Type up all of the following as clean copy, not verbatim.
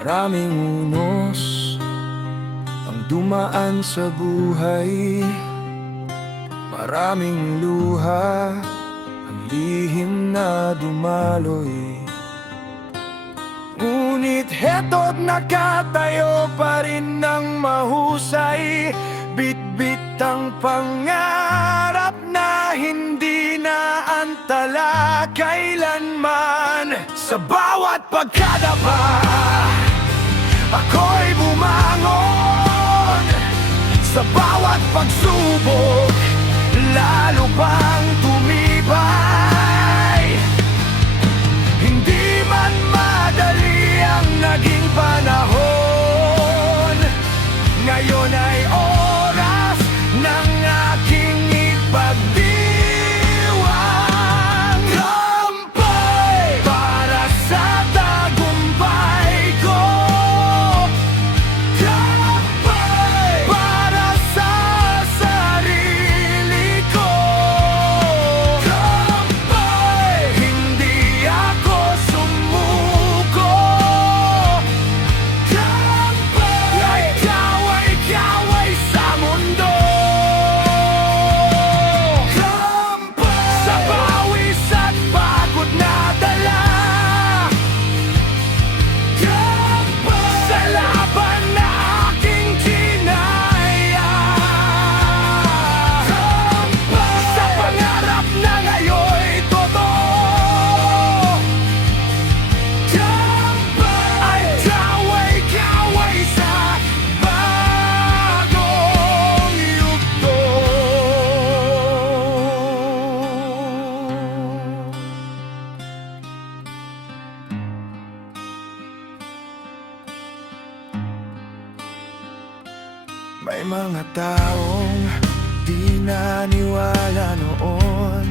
Maraming unos ang dumaan sa buhay, maraming luha ang lihim na dumaloy. Ngunit heto't nakatayo pa rin ng mahusay, bitbit ang pangarap na hindi naantala kailanman. Sa bawat pagkadapa, ako'y bumangon. Sa bawat pagsubok, lalo pang tumibay. Hindi man madali ang naging panahon, ngayon ay oras ng aking ipagdiwang. Tampay para sa tagumpay ko, tampay para sa sarili ko, tampay hindi ako sumuko, tampay kaway-kaway sa mundo, tampay sa pawis at pagod na dala, tampay sa laban na aking kinaya, tampay sa pangarap na ngayon'y totoo, tampay ay kaway-kaway sa bagong yugto. May mga taong di naniwala noon,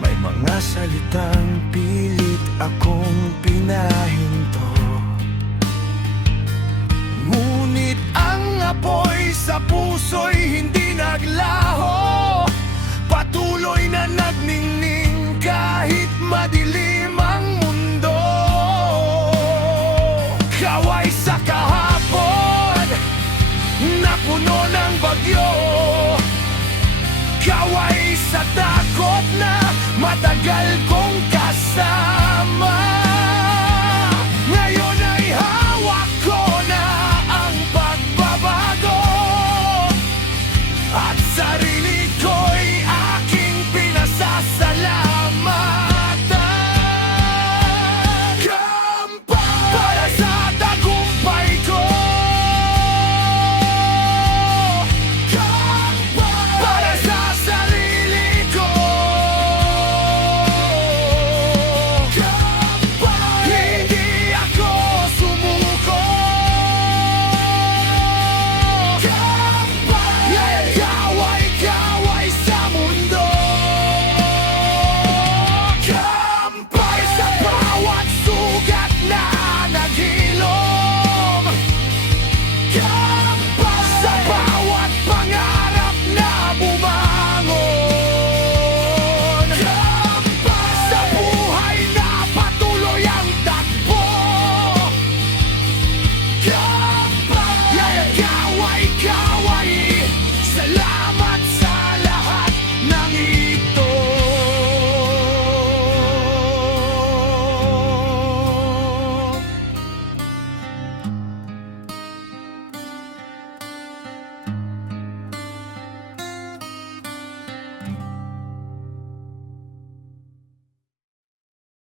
may mga salitang pilit akong pinahinto. Ngunit ang apoy sa puso'y hindi naglaho, patuloy na nagningning kahit madilim ang mundo. Kaway sa kahapon na puno ng bagyo, kaway sa takot na matagal